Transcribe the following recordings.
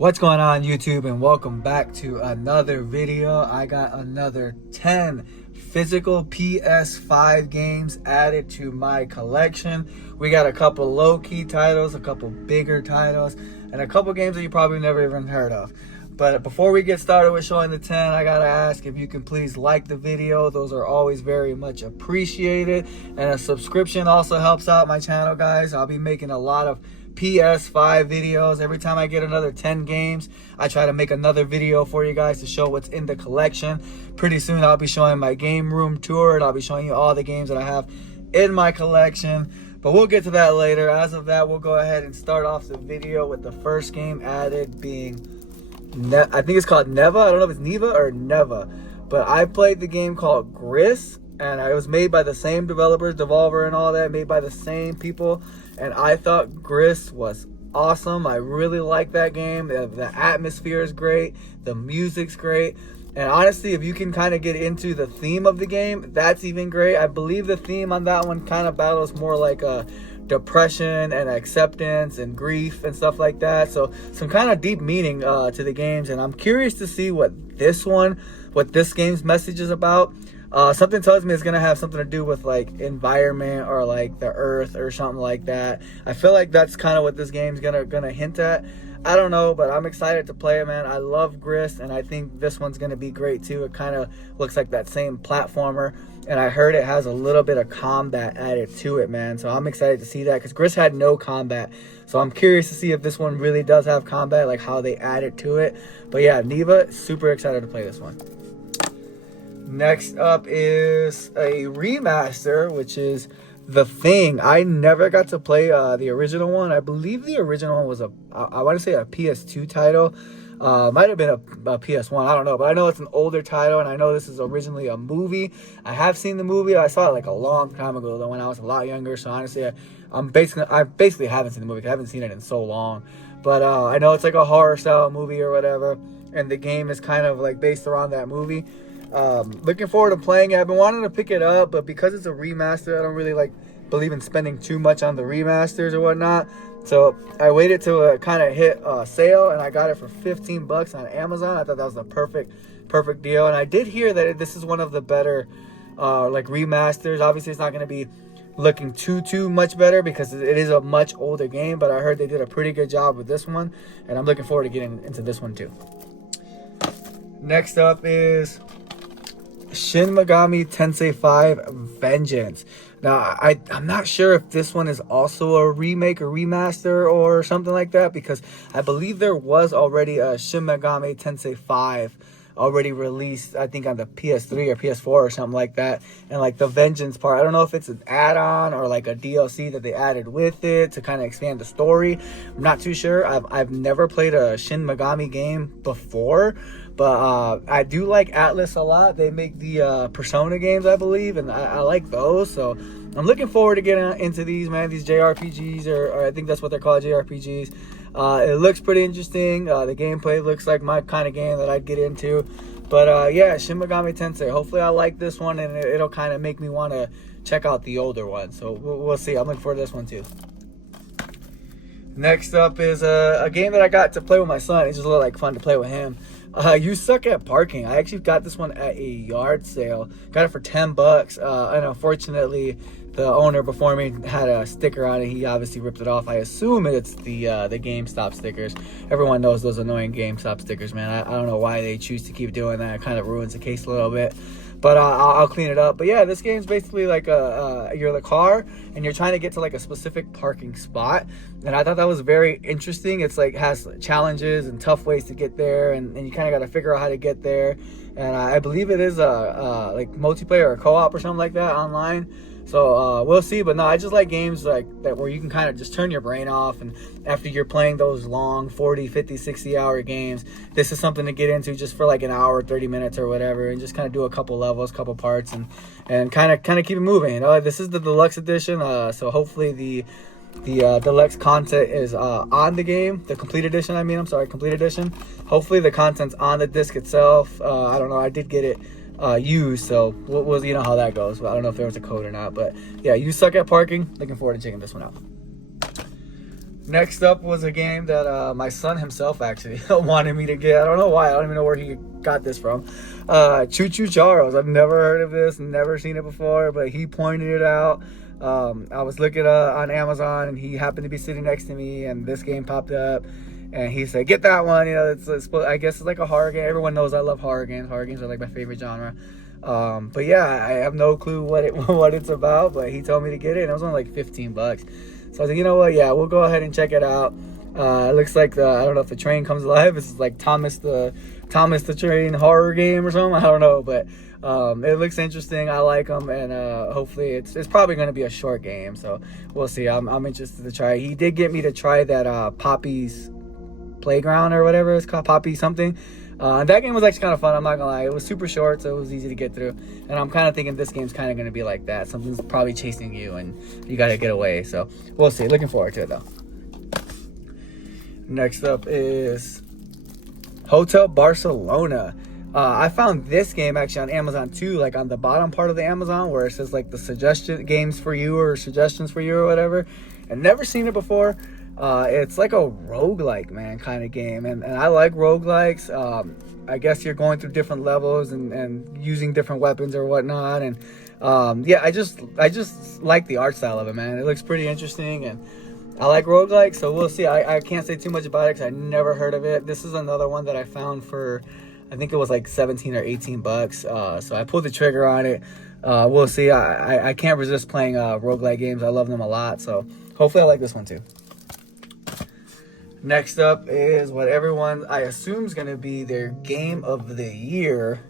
What's going on, YouTube, and welcome back to another video. I got another 10 physical PS5 games added to my collection. We got a couple low-key titles, a couple bigger titles, and a couple games that you probably never even heard of. But before we get started with showing the 10, I gotta ask if you can please like the video. Those are always very much appreciated. And a subscription also helps out my channel, guys. I'll be making a lot of PS5 videos. Every time I get another 10 games, I try to make another video for you guys to show what's in the collection. Pretty soon I'll be showing my game room tour, and I'll be showing you all the games that I have in my collection. But we'll get to that later. As of that, we'll go ahead and start off the video with the first game added being, I think it's called Neva. I don't know if it's Neva or Neva. But I played the game called Gris, and it was made by the same developers, Devolver and all that, made by the same people. And I thought Gris was awesome. I really like that game. The atmosphere is great. The music's great. And honestly, if you can kind of get into the theme of the game, that's even great. I believe the theme on that one kind of battles more like a depression and acceptance and grief and stuff like that. So some kind of deep meaning to the games. And I'm curious to see what this game's message is about. Something tells me it's gonna have something to do with like environment or like the earth or something like that. I feel like that's kind of what this game's gonna hint at. I don't know, but I'm excited to play it, man. I love Gris, and I think this one's gonna be great too. It kind of looks like that same platformer, and I heard it has a little bit of combat added to it, man. So I'm excited to see that, because Gris had no combat. So I'm curious to see if this one really does have combat, like how they added to it. But yeah, Neva, super excited to play this one. Next up is a remaster, which is The Thing. I never got to play the original one. I believe the original one was I want to say a PS2 title. Might have been a PS1, I don't know. But I know it's an older title, and I know this is originally a movie. I have seen the movie. I saw it like a long time ago, though, when I was a lot younger. So honestly, I basically haven't seen the movie. I haven't seen it in so long. But I know it's like a horror style movie or whatever, and the game is kind of like based around that movie. Looking forward to playing it. I've been wanting to pick it up, but because it's a remaster, I don't really believe in spending too much on the remasters or whatnot. So I waited till it kind of hit sale, and I got it for 15 bucks on Amazon. I thought that was the perfect deal. And I did hear that this is one of the better remasters. Obviously, it's not going to be looking too much better because it is a much older game, but I heard they did a pretty good job with this one, and I'm looking forward to getting into this one too. Next up is Shin Megami Tensei 5 Vengeance. Now, I'm not sure if this one is also a remake or remaster or something like that, because I believe there was already a Shin Megami Tensei 5 already released, I think on the PS3 or PS4 or something like that. And like the Vengeance part, I don't know if it's an add-on or like a DLC that they added with it to kind of expand the story. I'm not too sure. I've never played a Shin Megami game before, but I do like Atlas a lot. They make the Persona games, I believe, and I like those. So I'm looking forward to getting into these, man. These JRPGs, or I think that's what they're called, JRPGs. It looks pretty interesting. The gameplay looks like my kind of game that I'd get into. But yeah, Shin Megami Tensei. Hopefully I like this one, and it'll kind of make me want to check out the older one. So we'll see. I'm looking forward to this one too. Next up is a game that I got to play with my son. It's just a little like fun to play with him. You Suck at Parking. I actually got this one at a yard sale. Got it for 10 bucks. And unfortunately, the owner before me had a sticker on it. He obviously ripped it off. I assume it's the GameStop stickers. Everyone knows those annoying GameStop stickers, man. I don't know why they choose to keep doing that. It kind of ruins the case a little bit. But I'll clean it up. But yeah, this game's basically like you're in the car and you're trying to get to like a specific parking spot. And I thought that was very interesting. It's like has challenges and tough ways to get there, and you kind of got to figure out how to get there. And I believe it is like multiplayer or co-op or something like that online. So we'll see. But no, I just like games like that where you can kind of just turn your brain off, and after you're playing those long 40, 50, 60 hour games, this is something to get into just for like an hour, 30 minutes or whatever, and just kind of do a couple levels, couple parts, and kind of keep it moving. You know, this is the deluxe edition, so hopefully the deluxe content is on the game. The complete edition, complete edition. Hopefully the content's on the disc itself. I don't know, I did get it used, so we'll you know how that goes. I don't know if there was a code or not, but yeah, You Suck at Parking. Looking forward to checking this one out. Next up was a game that my son himself actually wanted me to get. I don't know why. I don't even know where he got this from. Choo Choo Charles. I've never heard of this, never seen it before, but he pointed it out. I was looking on Amazon, and he happened to be sitting next to me, and this game popped up, and he said, "Get that one." You know, I guess it's like a horror game. Everyone knows I love horror games. Horror games are like my favorite genre. But yeah, I have no clue what it's about, but he told me to get it, and it was only like $15. So I was like, you know what? Yeah, we'll go ahead and check it out. It looks like I don't know if the train comes alive. It's like Thomas the Train horror game or something. I don't know, but it looks interesting. I like them, and hopefully it's probably going to be a short game. So we'll see. I'm interested to try. He did get me to try that Poppy's Playground or whatever it's called, Poppy something. And that game was actually kind of fun. I'm not gonna lie. It was super short, so it was easy to get through. And I'm kind of thinking this game's kind of gonna be like that. Something's probably chasing you, and you gotta get away. So we'll see. Looking forward to it though. Next up is Hotel Barcelona. I found this game actually on Amazon too, like on the bottom part of the Amazon where it says like the suggestion games for you or suggestions for you or whatever. I've never seen it before. It's like a roguelike, man, kind of game. And I like roguelikes. I guess you're going through different levels and using different weapons or whatnot. And yeah, I just like the art style of it, man. It looks pretty interesting, and I like roguelikes, so we'll see. I can't say too much about it because I never heard of it. This is another one that I found for, I think it was like 17 or 18 bucks. So I pulled the trigger on it. We'll see. I can't resist playing roguelike games. I love them a lot, so hopefully I like this one too. Next up is what everyone, I assume, is going to be their game of the year,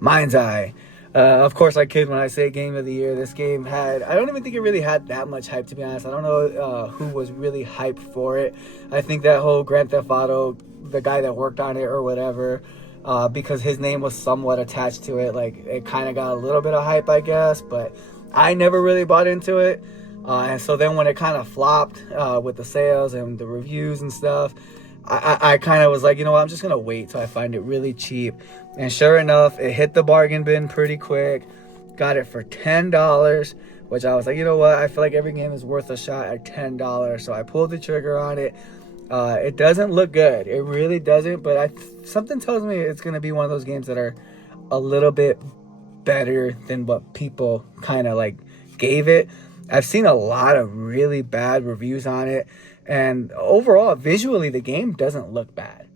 Mind's Eye. Of course, I kid when I say game of the year. This game had, I don't even think it really had that much hype, to be honest. I don't know who was really hyped for it. I think that whole Grand Theft Auto, the guy that worked on it or whatever, because his name was somewhat attached to it, like it kind of got a little bit of hype, I guess, but I never really bought into it. And so then when it kind of flopped with the sales and the reviews and stuff, I kind of was like, you know what, I'm just going to wait till I find it really cheap. And sure enough, it hit the bargain bin pretty quick. Got it for $10, which I was like, you know what, I feel like every game is worth a shot at $10. So I pulled the trigger on it. It doesn't look good. It really doesn't. But something tells me it's going to be one of those games that are a little bit better than what people kind of like gave it. I've seen a lot of really bad reviews on it, and overall, visually, the game doesn't look bad.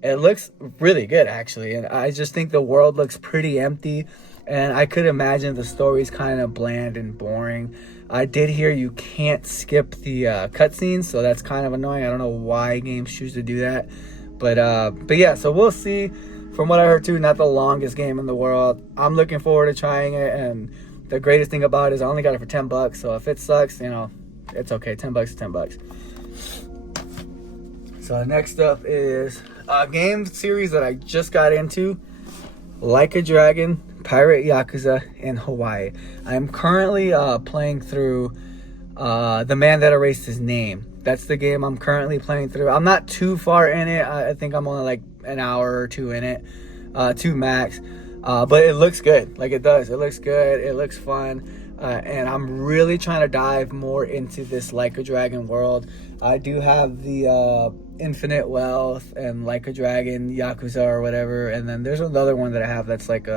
It looks really good, actually, and I just think the world looks pretty empty, and I could imagine the story's kind of bland and boring. I did hear you can't skip the cutscenes, so that's kind of annoying. I don't know why games choose to do that, but yeah, so we'll see. From what I heard, too, not the longest game in the world. I'm looking forward to trying it, and the greatest thing about it is I only got it for $10, so if it sucks, you know, it's okay. $10 is $10. So next up is a game series that I just got into, Like a Dragon, Pirate Yakuza in Hawaii. I'm currently playing through The Man That Erased His Name. That's the game I'm currently playing through. I'm not too far in it. I think I'm only like an hour or two in it, 2 max. But it looks good. Like, it does. It looks good. It looks fun. And I'm really trying to dive more into this Like a Dragon world. I do have the Infinite Wealth and Like a Dragon, Yakuza or whatever. And then there's another one that I have that's like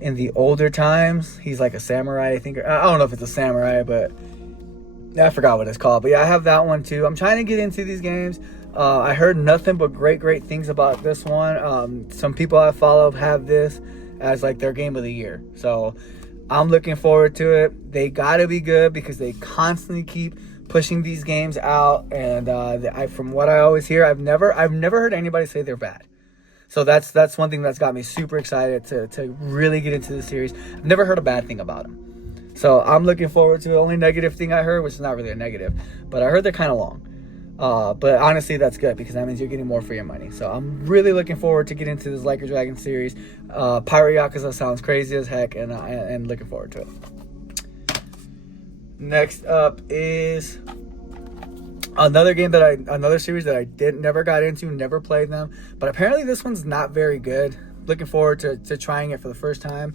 in the older times. He's like a samurai, I think. I don't know if it's a samurai, but I forgot what it's called. But yeah, I have that one too. I'm trying to get into these games. I heard nothing but great things about this one. Some people I follow have this as like their game of the year. So I'm looking forward to it. They gotta be good because they constantly keep pushing these games out. And from what I always hear, I've never heard anybody say they're bad. So that's one thing that's got me super excited to really get into the series. I've never heard a bad thing about them. So I'm looking forward to it. The only negative thing I heard, which is not really a negative, but I heard they're kind of long. But honestly, that's good because that means you're getting more for your money. So I'm really looking forward to get into this Like a Dragon series. Pirate Yakuza sounds crazy as heck, and looking forward to it. Next up is another series that I never got into, never played them, but apparently this one's not very good. Looking forward to trying it for the first time.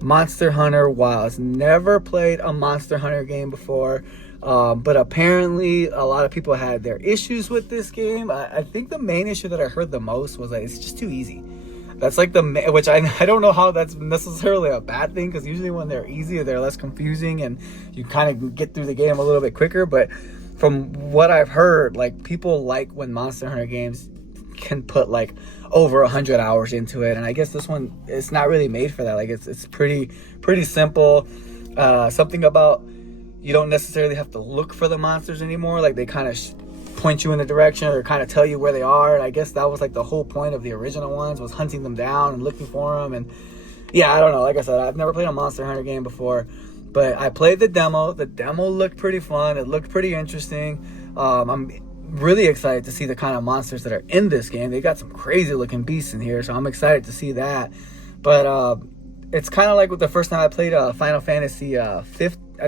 Monster Hunter Wilds. Never played a Monster Hunter game before. But apparently a lot of people had their issues with this game. I think the main issue that I heard the most was that it's just too easy. That's like which I don't know how that's necessarily a bad thing, because usually when they're easy, they're less confusing and you kind of get through the game a little bit quicker. But from what I've heard, like, people like when Monster Hunter games can put like over 100 hours into it, and I guess this one, it's not really made for that. Like, it's pretty simple. Something about, you don't necessarily have to look for the monsters anymore. Like, they kind of point you in the direction or kind of tell you where they are. And I guess that was like the whole point of the original ones, was hunting them down and looking for them. And yeah, I don't know. Like I said, I've never played a Monster Hunter game before, but I played the demo. The demo looked pretty fun. It looked pretty interesting. I'm really excited to see the kind of monsters that are in this game. They got some crazy looking beasts in here, so I'm excited to see that. But it's kind of like with the first time I played Final Fantasy I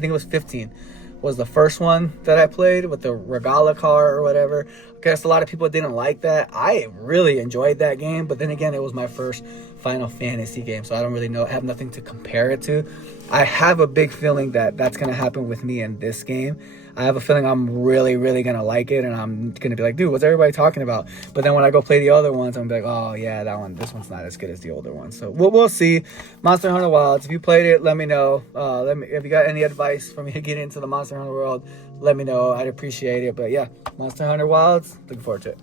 think it was 15 was the first one that I played, with the Regala car or whatever. I guess a lot of people didn't like that. I really enjoyed that game, but then again, it was my first Final Fantasy game, so I don't really know, have nothing to compare it to. I have a big feeling that that's going to happen with me in this game. I have a feeling I'm really going to like it, and I'm going to be like, dude, what's everybody talking about? But then when I go play the other ones, I'm going to be like, oh yeah, this one's not as good as the older one. So we'll see. Monster Hunter Wilds, if you played it, let me know. If you got any advice for me to get into the Monster Hunter world, let me know. I'd appreciate it. But yeah, Monster Hunter Wilds, looking forward to it.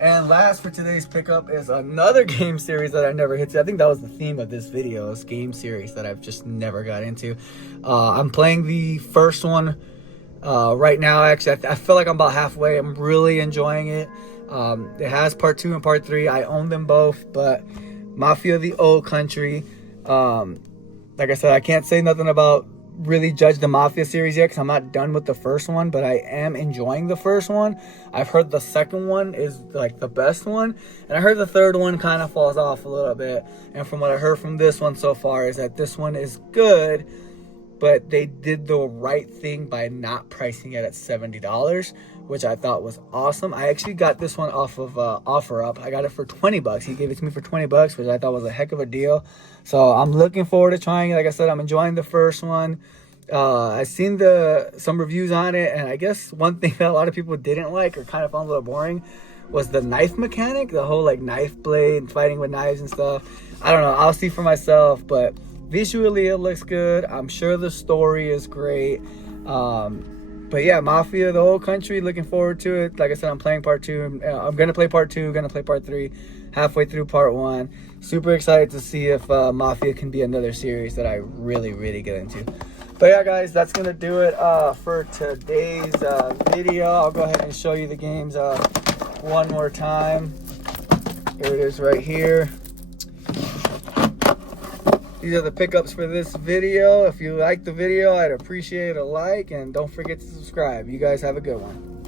And last for today's pickup is another game series that I never hit to. I think that was the theme of this video, is game series that I've just never got into. I'm playing the first one right now. Actually, I feel like I'm about halfway. I'm really enjoying it. It has part 2 and part 3. I own them both, but Mafia: The Old Country. Like I said, I can't say nothing about really judge the Mafia series yet, because I'm not done with the first one, but I am enjoying the first one. I've heard the second one is like the best one, and I heard the third one kind of falls off a little bit. And from what I heard from this one so far is that this one is good, but they did the right thing by not pricing it at $70, which I thought was awesome. I actually got this one off of OfferUp. I got it for $20. He gave it to me for $20, which I thought was a heck of a deal. So I'm looking forward to trying it. Like I said, I'm enjoying the first one. I've seen some reviews on it, and I guess one thing that a lot of people didn't like or kind of found a little boring was the knife mechanic, the whole like knife blade, fighting with knives and stuff. I don't know. I'll see for myself, but visually it looks good. I'm sure the story is great. But yeah, Mafia: The Old Country, looking forward to it. Like I said, I'm playing part 2. I'm going to play part 2, going to play part 3, halfway through part 1. Super excited to see if Mafia can be another series that I really get into. But yeah, guys, that's going to do it for today's video. I'll go ahead and show you the games one more time. Here it is right here. These are the pickups for this video. If you like the video, I'd appreciate a like, and don't forget to subscribe. You guys have a good one.